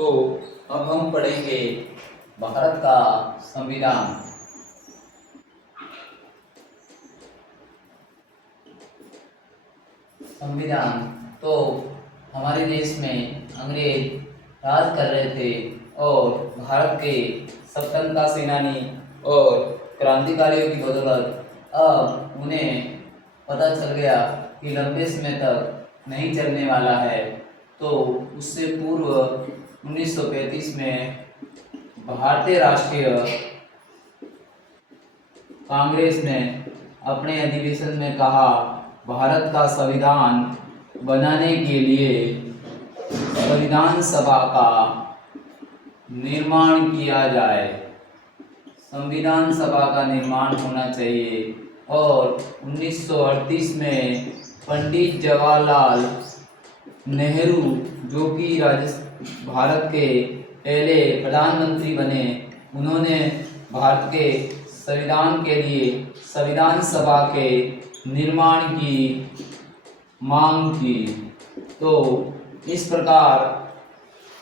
तो अब हम पढ़ेंगे भारत का संविधान। संविधान तो हमारे देश में अंग्रेज राज कर रहे थे और भारत के स्वतंत्रता सेनानी और क्रांतिकारियों की बदौलत अब उन्हें पता चल गया कि लंबे समय तक नहीं चलने वाला है। तो उससे पूर्व 1935 में भारतीय राष्ट्रीय कांग्रेस ने अपने अधिवेशन में कहा, भारत का संविधान बनाने के लिए संविधान सभा का निर्माण किया जाए। संविधान सभा का निर्माण होना चाहिए। और 1938 में पंडित जवाहरलाल नेहरू, जो कि भारत के पहले प्रधानमंत्री बने, उन्होंने भारत के संविधान के लिए संविधान सभा के निर्माण की मांग की। तो इस प्रकार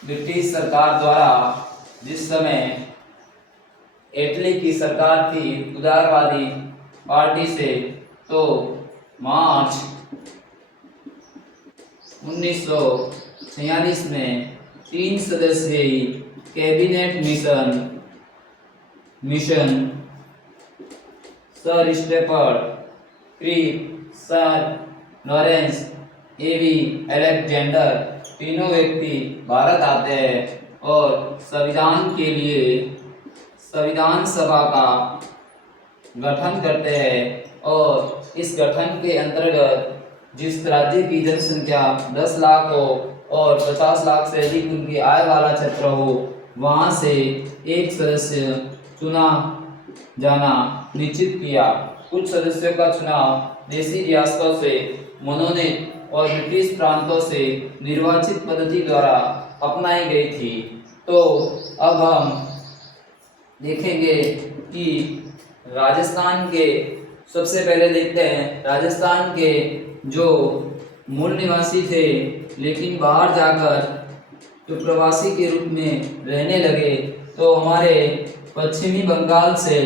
ब्रिटिश सरकार द्वारा, जिस समय एटली की सरकार थी उदारवादी पार्टी से, तो मार्च 1946 में 3 सदस्यीय कैबिनेट मिशन सर स्टेफर्ड क्रिक, सर लॉरेंस एवी अलेक्जेंडर, तीनों व्यक्ति भारत आते हैं और संविधान के लिए संविधान सभा का गठन करते हैं। और इस गठन के अंतर्गत जिस राज्य की जनसंख्या 10 लाख हो और 50 लाख से अधिक उनकी आय वाला क्षेत्र हो, वहां से एक सदस्य चुना जाना निश्चित किया। कुछ सदस्यों का चुनाव देशी रियासतों से मनोनीत और ब्रिटिश प्रांतों से निर्वाचित पद्धति द्वारा अपनाई गई थी। तो अब हम देखेंगे कि राजस्थान के, सबसे पहले देखते हैं राजस्थान के जो मूल निवासी थे लेकिन बाहर जाकर जो प्रवासी के रूप में रहने लगे, तो हमारे पश्चिमी बंगाल से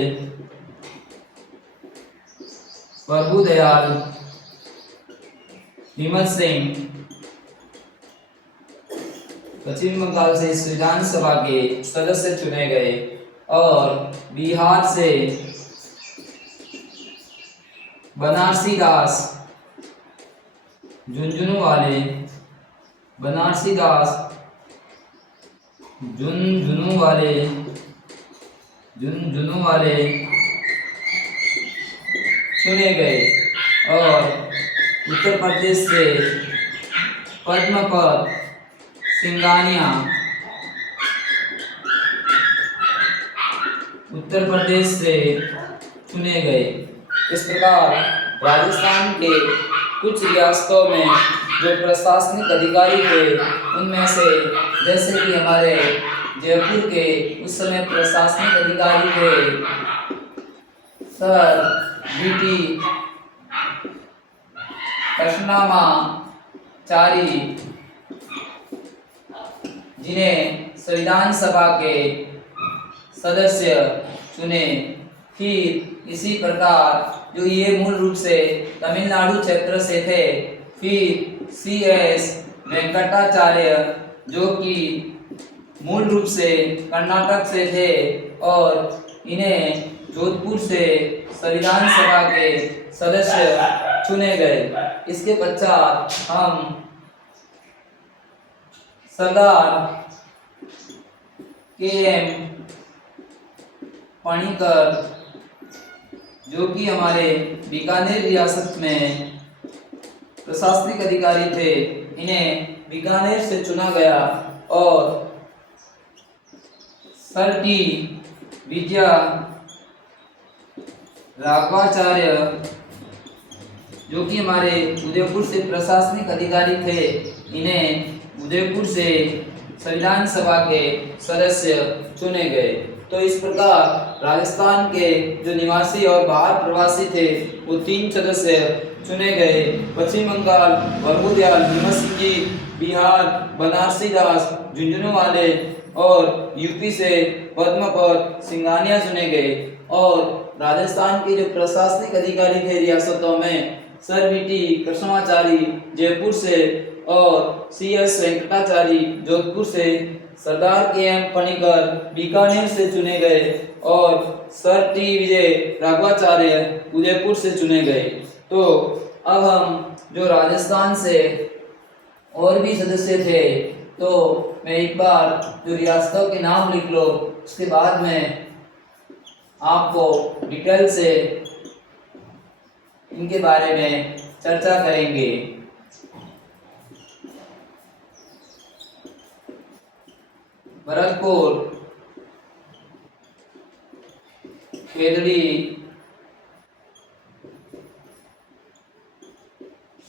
प्रभुदयाल हिम्मत सिंह पश्चिम बंगाल से संविधान सभा के सदस्य चुने गए। और बिहार से बनारसी दास झुंझुनू वाले चुने गए। और उत्तर प्रदेश से पद्मपत सिंघानिया उत्तर प्रदेश से चुने गए। इस प्रकार राजस्थान के कुछ रियासतों में जो प्रशासनिक अधिकारी थे, उनमें से जैसे कि हमारे जयपुर के उस समय प्रशासनिक अधिकारी थे सर बीटी कृष्णमाचारी, जिन्हें संविधान सभा के सदस्य चुने। फिर इसी प्रकार जो ये मूल रूप से तमिलनाडु क्षेत्र से थे, फिर CS वेंकटाचार्य, जो कि मूल रूप से कर्नाटक से थे, और इन्हें जोधपुर से संविधान सभा के सदस्य चुने गए। इसके पश्चात हम सरदार KM पणिकर, जो कि हमारे बीकानेर रियासत में प्रशासनिक अधिकारी थे, इन्हें बीकानेर से चुना गया। और सर टी विजया राघवाचार्य, जो कि हमारे उदयपुर से प्रशासनिक अधिकारी थे, इन्हें उदयपुर से संविधान सभा के सदस्य चुने गए। तो इस प्रकार राजस्थान के जो निवासी और बाहर प्रवासी थे, वो 3 सदस्य चुने गए। पश्चिम बंगाल प्रभुदयाल हिम्मत सिंह जी, बिहार बनारसी दास झुंझुनवाले और यूपी से पद्मपत सिंघानिया चुने गए। और राजस्थान के जो प्रशासनिक अधिकारी थे रियासतों में, सर वीटी कृष्णाचारी जयपुर से और सीएस वेंकटाचारी जोधपुर से, सरदार के.एम. पनिकर बीकानेर से चुने गए और सर टी विजय राघवाचार्य उदयपुर से चुने गए। तो अब हम जो राजस्थान से और भी सदस्य थे, तो मैं एक बार जो रियासतों के नाम लिख लो, उसके बाद में आपको डिटेल से इनके बारे में चर्चा करेंगे। भरतपुर, खेतड़ी,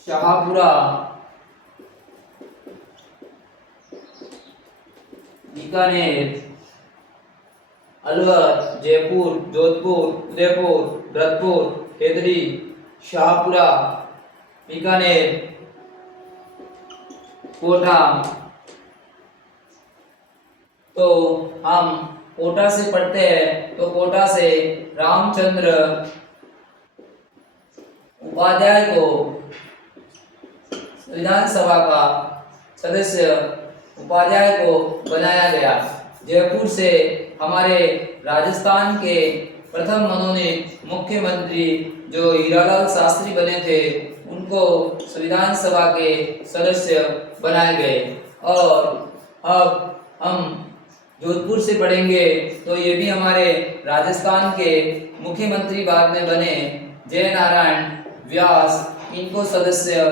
शाहपुरा, बीकानेर, अलवर, जयपुर, जोधपुर, उदयपुर, भरतपुर, खेतड़ी, शाहपुरा, बीकानेर, कोटा। तो हम कोटा से पढ़ते हैं, तो कोटा से रामचंद्र उपाध्याय को विधानसभा का सदस्य उपाध्याय को बनाया गया। जयपुर से हमारे राजस्थान के प्रथम मनोनीत मुख्यमंत्री जो हीरालाल शास्त्री बने थे, उनको संविधान सभा के सदस्य बनाए गए। और अब हम जोधपुर से पढ़ेंगे, तो ये भी हमारे राजस्थान के मुख्यमंत्री बाद में बने जय नारायण व्यास, इनको सदस्य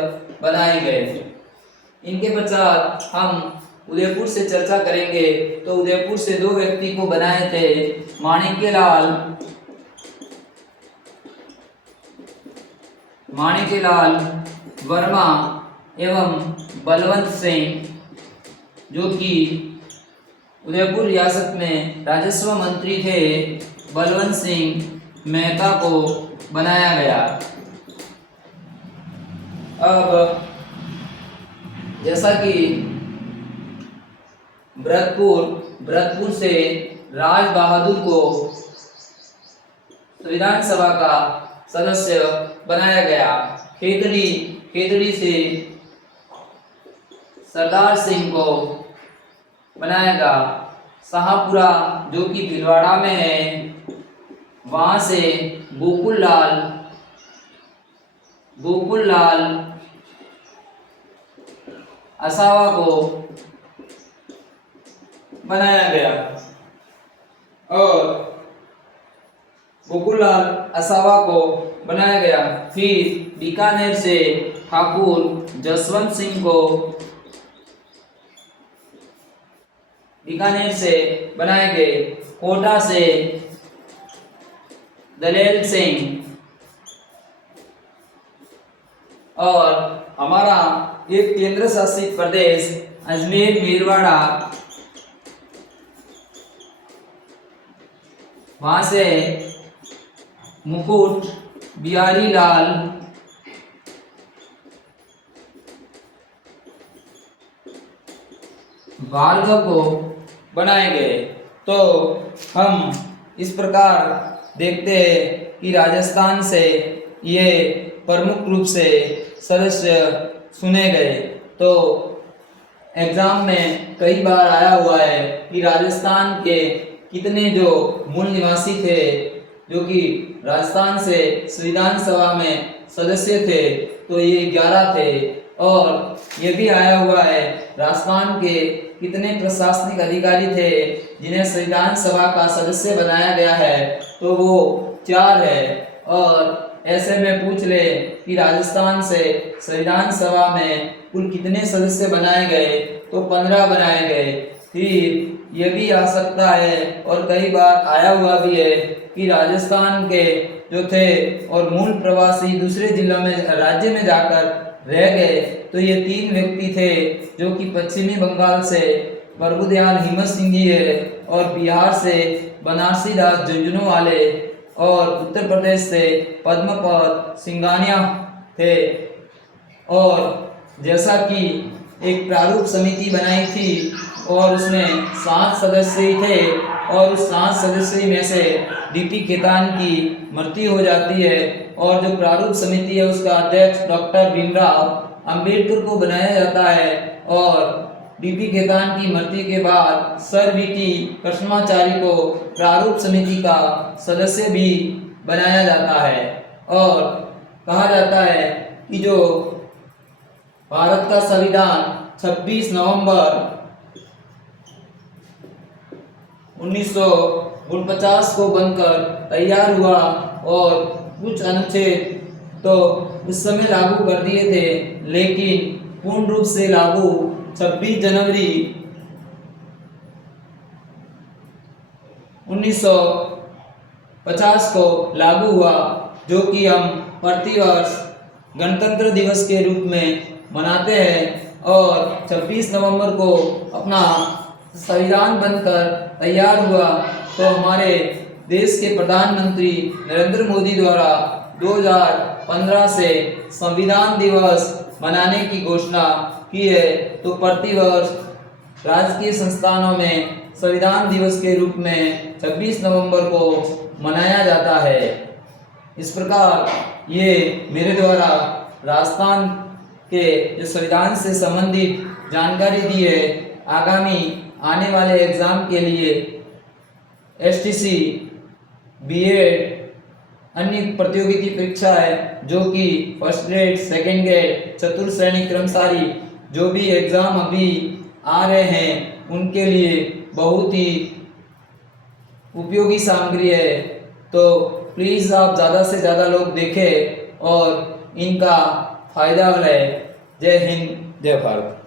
बनाए गए। इनके पश्चात हम उदयपुर से चर्चा करेंगे। तो उदयपुर से दो व्यक्ति को बनाए थे, माणिक्यलाल वर्मा एवं बलवंत सिंह, जो कि उदयपुर रियासत में राजस्व मंत्री थे। बलवंत सिंह मेहता को बनाया गया। अब जैसा कि भरतपुर से राज बहादुर को संविधान सभा का सदस्य बनाया गया। खेतड़ी से सरदार सिंह को बनाया गया। शाहपुरा जो कि भीलवाड़ा में है, वहां से गोकुल लाल असावा को बनाया गया। और गोकुललाल असावा को बनाया गया। फिर बीकानेर से ठाकुर जसवंत सिंह को बीकानेर से बनाए गए। कोटा से दलेल सिंह, और हमारा एक केंद्र शासित प्रदेश अजमेर मेरवाड़ा, वहां से मुकुट बिहारी लाल भार्गव को बनाए गए। तो हम इस प्रकार देखते हैं कि राजस्थान से ये प्रमुख रूप से सदस्य चुने गए। तो एग्जाम में कई बार आया हुआ है कि राजस्थान के कितने जो मूल निवासी थे, जो कि राजस्थान से संविधान सभा में सदस्य थे, तो ये 11 थे। और ये भी आया हुआ है राजस्थान के कितने प्रशासनिक अधिकारी थे जिन्हें संविधान सभा का सदस्य बनाया गया है, तो वो 4 है। और ऐसे में पूछ ले कि राजस्थान से संविधान सभा में कुल कितने सदस्य बनाए गए, तो 15 बनाए गए। फिर यह भी आ सकता है और कई बार आया हुआ भी है कि राजस्थान के जो थे और मूल प्रवासी दूसरे जिलों में राज्य में जाकर रह गए, तो ये 3 व्यक्ति थे, जो कि पश्चिमी बंगाल से प्रभुदयाल हिम्मत सिंह जी है, और बिहार से बनारसी दास झुंझुनवाले, और उत्तर प्रदेश से पद्मपत सिंघानिया थे। और जैसा कि एक प्रारूप समिति बनाई थी और उसमें 7 सदस्य ही थे और उस 7 सदस्य में से डीपी खेतान की मृत्यु हो जाती है और जो प्रारूप समिति है उसका अध्यक्ष डॉक्टर भीमराव अंबेडकर को बनाया जाता है और डीपी खेतान की मृत्यु के बाद सर वीटी कृष्णाचारी को प्रारूप समिति का सदस्य भी बनाया जाता है और कहा जाता है कि जो भारत का संविधान 26 नवंबर 1949 को बनकर तैयार हुआ और कुछ अनुच्छेद तो उस समय लागू कर दिए थे, लेकिन पूर्ण रूप से लागू 26 जनवरी 1950 को लागू हुआ, जो कि हम प्रतिवर्ष गणतंत्र दिवस के रूप में मनाते हैं और 26 नवंबर को अपना संविधान बनकर तैयार हुआ तो हमारे देश के प्रधानमंत्री नरेंद्र मोदी द्वारा 2015 से संविधान दिवस मनाने की घोषणा की है। तो प्रतिवर्ष राजकीय संस्थानों में संविधान दिवस के रूप में 26 नवंबर को मनाया जाता है। इस प्रकार ये मेरे द्वारा राजस्थान के जो संविधान से संबंधित जानकारी दी है, आगामी आने वाले एग्जाम के लिए एसटीसी, बीएड, अन्य प्रतियोगिता परीक्षा है जो कि फर्स्ट ग्रेड, सेकंड ग्रेड, चतुर्थ श्रेणी कर्मचारी जो भी एग्जाम अभी आ रहे हैं उनके लिए बहुत ही उपयोगी सामग्री है। तो प्लीज़ आप ज़्यादा से ज़्यादा लोग देखें और इनका फायदा लें। जय हिंद, जय भारत।